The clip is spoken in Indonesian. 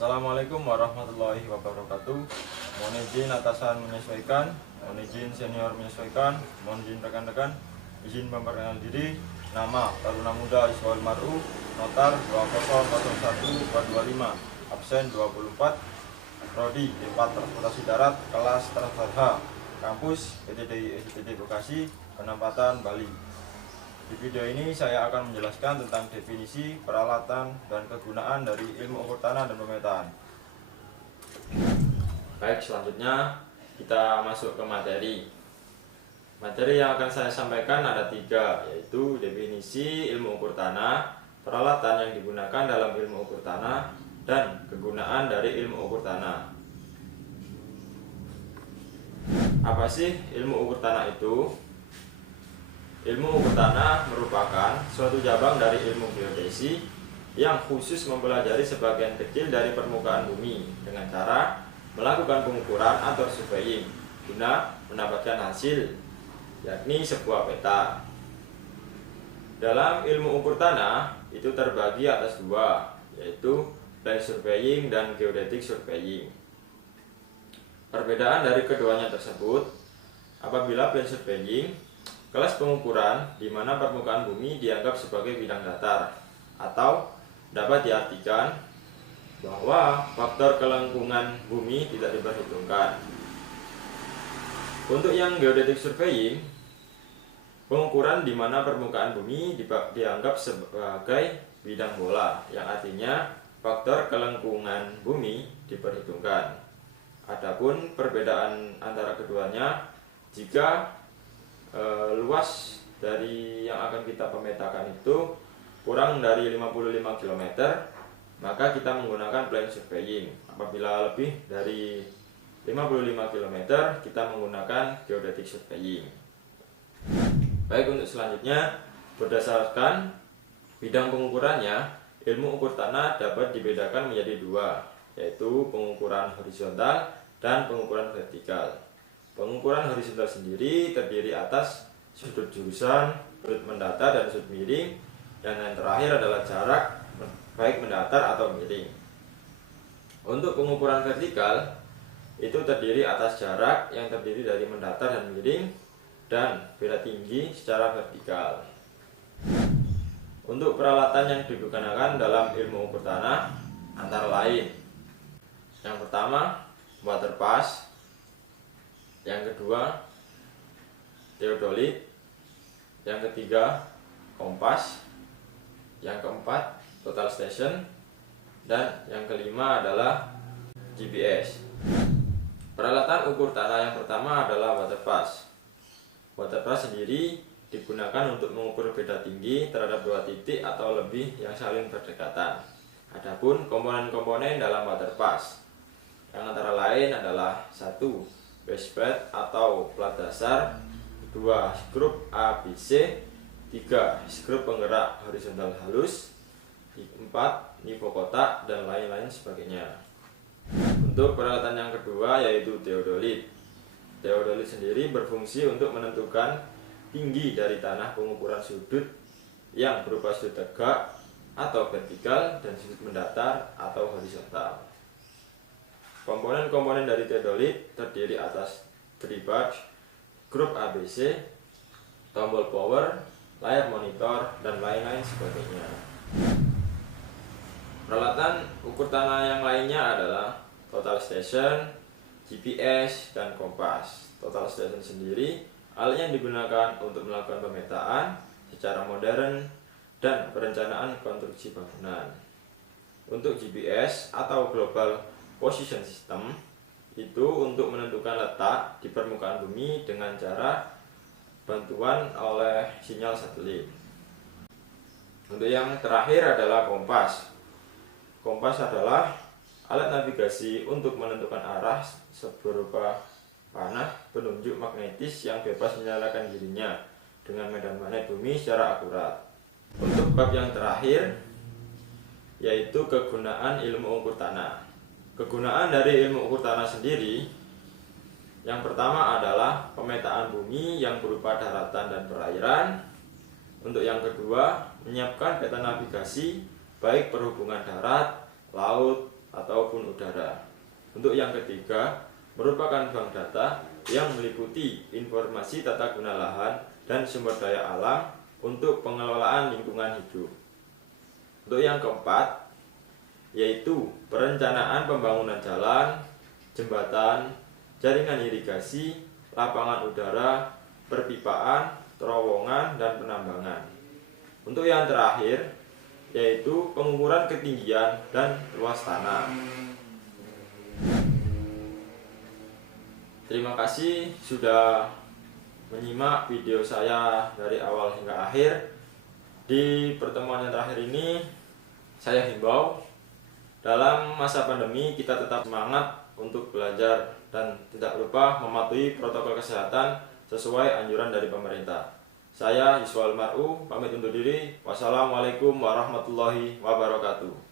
Assalamualaikum warahmatullahi wabarakatuh. Mohon izin atasan menyesuaikan, mohon izin senior menyesuaikan, mohon izin rekan-rekan, izin memperkenalkan diri. Nama Taruna Muda Ismail Mar'u, Notar 2001225, absen 24, Prodi D4 Transportasi Darat, kelas Transfer Kampus PTDI STD Bekasi, Penempatan Bali. Di video ini saya akan menjelaskan tentang definisi, peralatan, dan kegunaan dari ilmu ukur tanah dan pemetaan. Baik, selanjutnya kita masuk ke materi. Materi yang akan saya sampaikan ada 3, yaitu definisi ilmu ukur tanah, peralatan yang digunakan dalam ilmu ukur tanah, dan kegunaan dari ilmu ukur tanah. Apa sih ilmu ukur tanah itu? Ilmu ukur tanah merupakan suatu cabang dari ilmu geodesi yang khusus mempelajari sebagian kecil dari permukaan bumi dengan cara melakukan pengukuran atau surveying guna mendapatkan hasil, yakni sebuah peta. Dalam ilmu ukur tanah itu terbagi atas 2, yaitu plane surveying dan geodetic surveying. Perbedaan dari keduanya tersebut, apabila plane surveying, kelas pengukuran di mana permukaan bumi dianggap sebagai bidang datar, atau dapat diartikan bahwa faktor kelengkungan bumi tidak diperhitungkan. Untuk yang geodetic surveying, pengukuran di mana permukaan bumi dianggap sebagai bidang bola, yang artinya faktor kelengkungan bumi diperhitungkan. Adapun perbedaan antara keduanya, jika luas dari yang akan kita pemetakan itu kurang dari 55 km, maka kita menggunakan plane surveying. Apabila lebih dari 55 km, kita menggunakan geodetic surveying. Baik, untuk selanjutnya, berdasarkan bidang pengukurannya, ilmu ukur tanah dapat dibedakan menjadi 2, yaitu pengukuran horizontal dan pengukuran vertikal. Pengukuran horizontal sendiri terdiri atas sudut jurusan, sudut mendatar, dan sudut miring, dan yang terakhir adalah jarak baik mendatar atau miring. Untuk pengukuran vertikal itu terdiri atas jarak yang terdiri dari mendatar dan miring, dan beda tinggi secara vertikal. Untuk peralatan yang digunakan dalam ilmu ukur tanah antara lain, yang pertama water pass, yang kedua theodolit, yang ketiga kompas, yang keempat total station, dan yang kelima adalah GPS. Peralatan ukur tanah yang pertama adalah water pass. Water pass sendiri digunakan untuk mengukur beda tinggi terhadap 2 titik atau lebih yang saling berdekatan. Adapun komponen-komponen dalam water pass yang antara lain adalah 1. Base plate atau plat dasar, 2. Skrup ABC, 3. Skrup penggerak horizontal halus, 4. Nivå kotak, dan lain-lain sebagainya. Untuk peralatan yang kedua yaitu theodolit. Theodolit sendiri berfungsi untuk menentukan tinggi dari tanah pengukuran sudut yang berupa sudut tegak atau vertikal dan sudut mendatar atau horizontal. Komponen-komponen dari theodolit terdiri atas tripod, grup ABC, tombol power, layar monitor, dan lain-lain sebagainya. Peralatan ukur tanah yang lainnya adalah total station, GPS, dan kompas. Total station sendiri alat yang digunakan untuk melakukan pemetaan secara modern dan perencanaan konstruksi bangunan. Untuk GPS atau global position system itu untuk menentukan letak di permukaan bumi dengan cara bantuan oleh sinyal satelit. Untuk yang terakhir adalah kompas. Kompas adalah alat navigasi untuk menentukan arah berupa panah penunjuk magnetis yang bebas menyalakan dirinya dengan medan magnet bumi secara akurat. Untuk bab yang terakhir yaitu kegunaan ilmu ukur tanah. Kegunaan dari ilmu ukur tanah sendiri, yang pertama adalah pemetaan bumi yang berupa daratan dan perairan. Untuk yang kedua, menyiapkan peta navigasi baik perhubungan darat, laut, ataupun udara. Untuk yang ketiga, merupakan bank data yang meliputi informasi tata guna lahan dan sumber daya alam untuk pengelolaan lingkungan hidup. Untuk yang keempat, yaitu perencanaan pembangunan jalan, jembatan, jaringan irigasi, lapangan udara, perpipaan, terowongan, dan penambangan. Untuk yang terakhir, yaitu pengukuran ketinggian dan luas tanah. Terima kasih sudah menyimak video saya dari awal hingga akhir. Di pertemuan yang terakhir ini, saya himbau, dalam masa pandemi kita tetap semangat untuk belajar dan tidak lupa mematuhi protokol kesehatan sesuai anjuran dari pemerintah. Saya Yuswal Mar'u pamit undur diri. Wassalamualaikum warahmatullahi wabarakatuh.